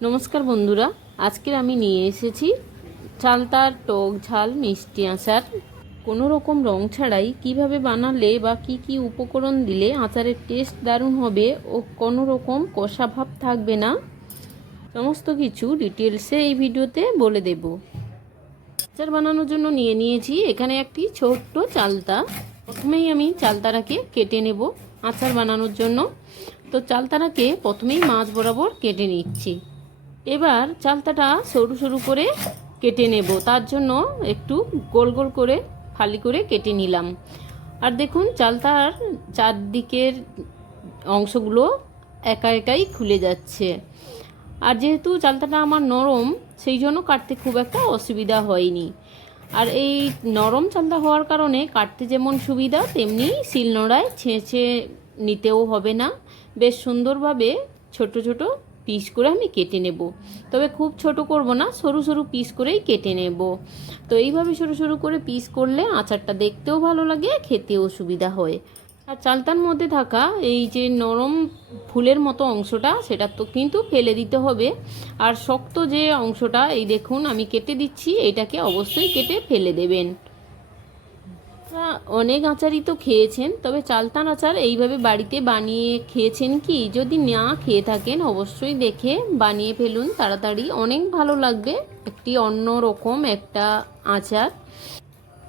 নমস্কার বন্ধুরা, আজকের আমি নিয়ে এসেছি চালতার টক ঝাল মিষ্টি আচার। কোনো রকম রং ছাড়াই কিভাবে বানালে বা কি কি উপকরণ দিলে আচারের টেস্ট দারুণ হবে ও কোনো রকম কষা ভাব থাকবে না, সমস্ত কিছু ডিটেলসে এই ভিডিওতে বলে দেব। আচার বানানোর জন্য নিয়ে নিয়েছি এখানে একটি ছোট্ট চালতা। প্রথমেই আমি চালতাটাকে কেটে নেব আচার বানানোর জন্য। তো চালতাটাকে প্রথমেই মাছ বরাবর কেটে নিচ্ছি। এবার চালতাটা সরু সরু করে কেটে নেব, তার জন্য একটু গোল গোল করে ফালি করে কেটে নিলাম। আর দেখুন চালতার চারদিকের অংশগুলো একা একাই খুলে যাচ্ছে। আর যেহেতু চালতাটা আমার নরম, সেই জন্য কাটতে খুব একটা অসুবিধা হয়নি। আর এই নরম চালতা হওয়ার কারণে কাটতে যেমন সুবিধা, তেমনি শিলনোড়ায় ছেঁচে নিতেও হবে না। বেশ সুন্দরভাবে ছোট ছোট পিস করে আমি কেটে নেব। তবে খুব ছোট করব না, সরু সরু পিস করেই কেটে নেব। তো এইভাবে সরু সরু করে পিস করলে আচারটা দেখতেও ভালো লাগে, খেতেও সুবিধা হয়। আর চালতার মধ্যে থাকা এই যে নরম ফুলের মতো অংশটা, সেটা তো কিন্তু ফেলে দিতে হবে। আর শক্ত যে অংশটা, এই দেখুন আমি কেটে দিচ্ছি, এটাকে অবশ্যই কেটে ফেলে দেবেন। অনেক আচারই তো খেয়েছেন, তবে চালতার আচার এইভাবে বাড়িতে বানিয়ে খেয়েছেন কি? যদি না খেয়ে থাকেন অবশ্যই দেখে বানিয়ে ফেলুন তাড়াতাড়ি, অনেক ভালো লাগবে। একটি অন্য রকম একটা আচার।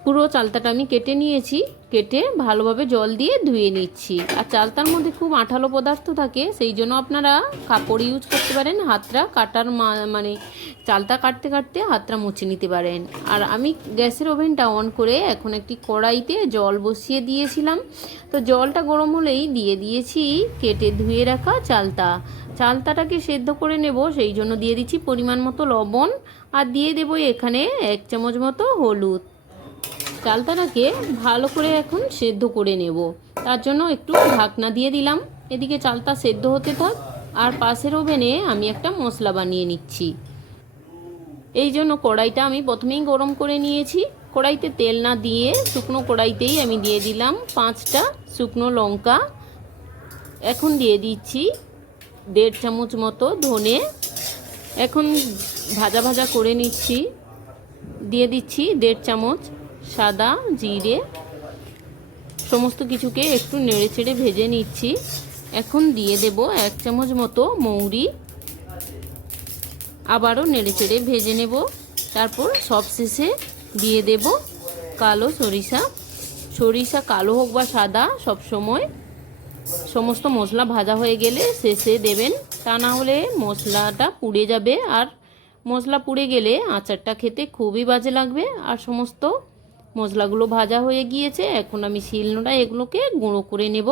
পুরো চালতাটা আমি কেটে নিয়েছি, কেটে ভালোভাবে জল দিয়ে ধুয়ে নিচ্ছি। আর চালতার মধ্যে খুব আঠালো পদার্থ থাকে, সেই জন্য আপনারা কাপড় ইউজ করতে পারেন। হাতটা কাটার মানে চালতা কাটতে কাটতে হাতটা মুছে নিতে পারেন। আর আমি গ্যাসের ওভেনটা অন করে এখন একটি কড়াইতে জল বসিয়ে দিয়েছিলাম। তো জলটা গরম হলেই দিয়ে দিয়েছি কেটে ধুয়ে রাখা চালতাটাকে সেদ্ধ করে নেব, সেই জন্য দিয়ে দিচ্ছি পরিমাণ মতো লবণ। আর দিয়ে দেবো এখানে 1 চামচ মতো হলুদ। চালতাটাকে ভালো করে এখন সেদ্ধ করে নেব, তার জন্য একটু ঢাকনা দিয়ে দিলাম। এদিকে চালতা সেদ্ধ হতে থাক। আর পাশের ওভেনে আমি একটা মশলা বানিয়ে নিচ্ছি। এই জন্য কড়াইটা আমি প্রথমেই গরম করে নিয়েছি। কড়াইতে তেল না দিয়ে শুকনো কড়াইতেই আমি দিয়ে দিলাম 5টা শুকনো লঙ্কা। এখন দিয়ে দিচ্ছি 1.5 চামচ মতো ধনে। এখন ভাজা ভাজা করে নিচ্ছি। দিয়ে দিচ্ছি 1.5 চামচ সাদা জিরে। সমস্ত কিছুকে একটু নেড়ে চেড়ে ভেজে নিচ্ছি। এখন দিয়ে দেব 1 চামচ মতো মৌরি। আবারও নেড়ে চেড়ে ভেজে নেব। তারপর সবশেষে দিয়ে দেব কালো সরিষা। সরিষা কালো হোক বা সাদা, সব সময় সমস্ত মশলা ভাজা হয়ে গেলে শেষে দেবেন, তা না হলে মশলাটা পুড়ে যাবে। আর মশলা পুড়ে গেলে আচারটা খেতে খুবই বাজে লাগবে। আর সমস্ত মশলাগুলো ভাজা হয়ে গিয়েছে, এখন আমি শিলনোড়ায় এগুলোকে গুঁড়ো করে নেব।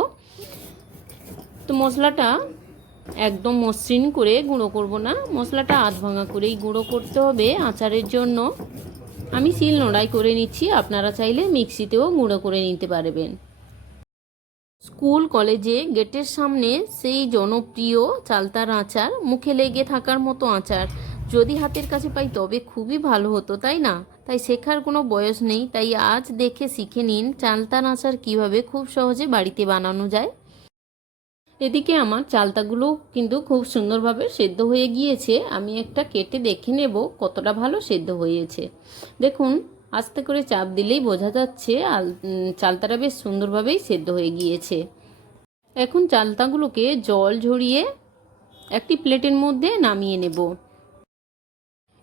তো মশলাটা একদম মসৃণ করে গুঁড়ো করব না, মশলাটা আধ ভাঙা করেই গুঁড়ো করতে হবে আচারের জন্য। আমি শিলনোড়ায় করে নিচ্ছি, আপনারা চাইলে মিক্সিতেও গুঁড়ো করে নিতে পারবেন। স্কুল কলেজে গেটের সামনে সেই জনপ্রিয় চালতার আচার, মুখে লেগে থাকার মতো আচার যদি হাতের কাছে পাই তবে খুবই ভালো হতো, তাই না? তাই শেখার কোনো বয়স নেই। তাই আজ দেখে শিখে নিন চালতার আচার কিভাবে খুব সহজে বাড়িতে বানানো যায়। এদিকে আমার চালতাগুলো কিন্তু খুব সুন্দরভাবে সেদ্ধ হয়ে গিয়েছে। আমি একটা কেটে দেখে নেব কতটা ভালো সেদ্ধ হয়েছে। দেখুন আস্তে করে চাপ দিলেই বোঝা যাচ্ছে চালতাটা বেশ সুন্দরভাবেই সেদ্ধ হয়ে গিয়েছে। এখন চালতাগুলোকে জল ঝরিয়ে একটি প্লেটের মধ্যে নামিয়ে নেব।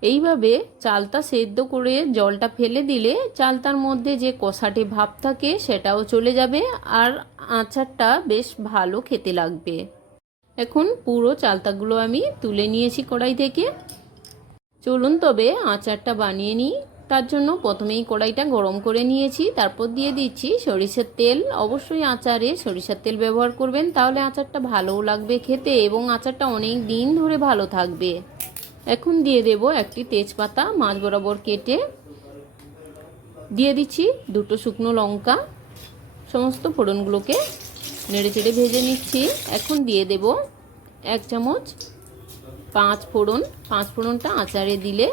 এইভাবে চালতা সেদ্ধ করে জলটা ফেলে দিলে চালতার মধ্যে যে কষাটে ভাব থাকে সেটাও চলে যাবে, আর আচারটা বেশ ভালো খেতে লাগবে। এখন পুরো চালতাগুলো আমি তুলে নিয়েছি কড়াই থেকে। চলুন তবে আচারটা বানিয়ে নিই। তার জন্য প্রথমেই কড়াইটা গরম করে নিয়েছি, তারপর দিয়ে দিচ্ছি সরিষার তেল। অবশ্যই আচারে সরিষার তেল ব্যবহার করবেন, তাহলে আচারটা ভালোও লাগবে খেতে এবং আচারটা অনেক দিন ধরে ভালো থাকবে। এখন দিয়ে দেব একটি তেজপাতা মাঝ বরাবর কেটে। দিয়ে দিচ্ছি 2টো শুকনো লঙ্কা। সমস্ত ফোড়নগুলোকে নেড়ে চেড়ে ভেজে নিচ্ছি। এখন দিয়ে দেব 1 চামচ 5 ফোড়ন। 5 ফোড়নটা আচারে দিলে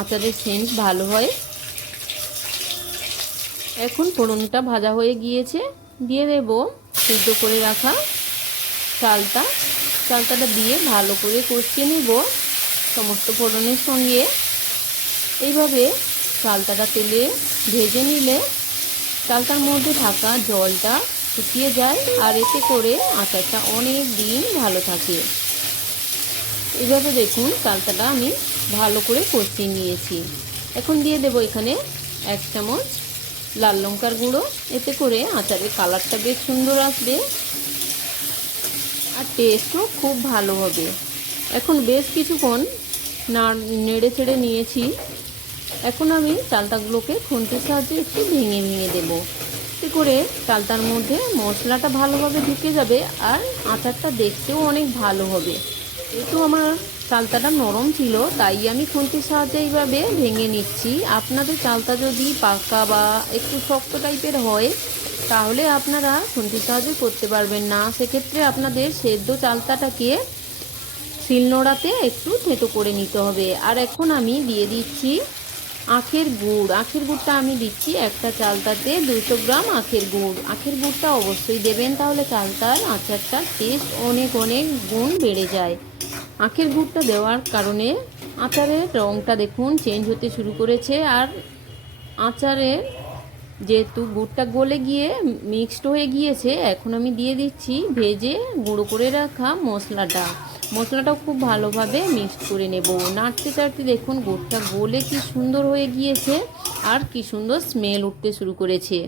আচারের সেন্ট ভালো হয়। এখন ফোড়নটা ভাজা হয়ে গিয়েছে, দিয়ে দেব সিদ্ধ করে রাখা চালতাটা দিয়ে ভালো করে কষিয়ে নেব। সমস্ত ফোড়নের সঙ্গে এইভাবে চালতাটা তেলে ভেজে নিলে চালতার মধ্যে থাকা জলটা শুকিয়ে যায়, আর এতে করে আচারটা অনেক দিন ভালো থাকে। এভাবে দেখুন চালতাটা আমি ভালো করে কষিয়ে নিয়েছি। এখন দিয়ে দেব এখানে 1 চামচ লাল লঙ্কার গুঁড়ো। এতে করে আচারের কালারটা বেশ সুন্দর আসবে আর টেস্টও খুব ভালো হবে। এখন বেশ কিছুক্ষণ নেড়ে চেড়ে নিয়েছি। এখন আমি চালতাগুলোকে খুন্তির সাহায্যে একটু ভেঙে ভেঙে দেবো। এতে করে চালতার মধ্যে মশলাটা ভালোভাবে ঢুকে যাবে আর আচারটা দেখতেও অনেক ভালো হবে। যেহেতু আমার চালতাটা নরম ছিল তাই আমি খুন্তির সাহায্যে এইভাবে ভেঙে নিচ্ছি। আপনাদের চালতা যদি পাকা বা একটু শক্ত টাইপের হয় তাহলে আপনারা খুন্তির সাহায্যে করতে পারবেন না। সেক্ষেত্রে আপনাদের সেদ্ধ চালতাটাকে শিলনোড়াতে একটু থেঁতো করে নিতে হবে। আর এখন আমি দিয়ে দিচ্ছি আখের গুড়। আখের গুড়টা আমি দিচ্ছি একটা চালতাতে 200 গ্রাম আখের গুড়। আখের গুড়টা অবশ্যই দেবেন, তাহলে চালতার আচারটার টেস্ট অনেক অনেক গুণ বেড়ে যায়। আখের গুড়টা দেওয়ার কারণে আচারের রঙটা দেখুন চেঞ্জ হতে শুরু করেছে। আর আচারের যেহেতু গুড়টা গলে গিয়ে মিক্সড হয়ে গিয়েছে, এখন আমি দিয়ে দিচ্ছি ভেজে গুঁড়ো করে রাখা মশলাটাও খুব ভালোভাবে মিক্সড করে নেব। নাড়তে চাড়তে দেখুন গুড়টা গলে কি সুন্দর হয়ে গিয়েছে আর কি সুন্দর স্মেল উঠতে শুরু করেছে।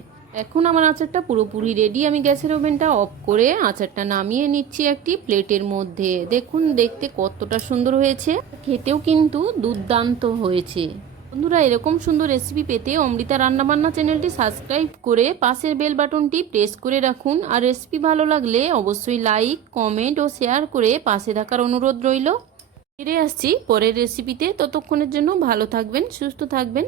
এখন আমার আচারটা পুরোপুরি রেডি। আমি গ্যাসের ওভেনটা অফ করে আচারটা নামিয়ে নিচ্ছি একটি প্লেটের মধ্যে। দেখুন দেখতে কতটা সুন্দর হয়েছে, খেতেও কিন্তু দুর্দান্ত হয়েছে। বন্ধুরা, এরকম সুন্দর রেসিপি পেতে অমৃতা রান্নাবান্না চ্যানেলটি সাবস্ক্রাইব করে পাশের বেল বাটনটি প্রেস করে রাখুন। আর রেসিপি ভালো লাগলে অবশ্যই লাইক, কমেন্ট ও শেয়ার করে পাশে থাকার অনুরোধ রইল। ফিরে আসছি পরের রেসিপিতে। ততক্ষণের জন্য ভালো থাকবেন, সুস্থ থাকবেন।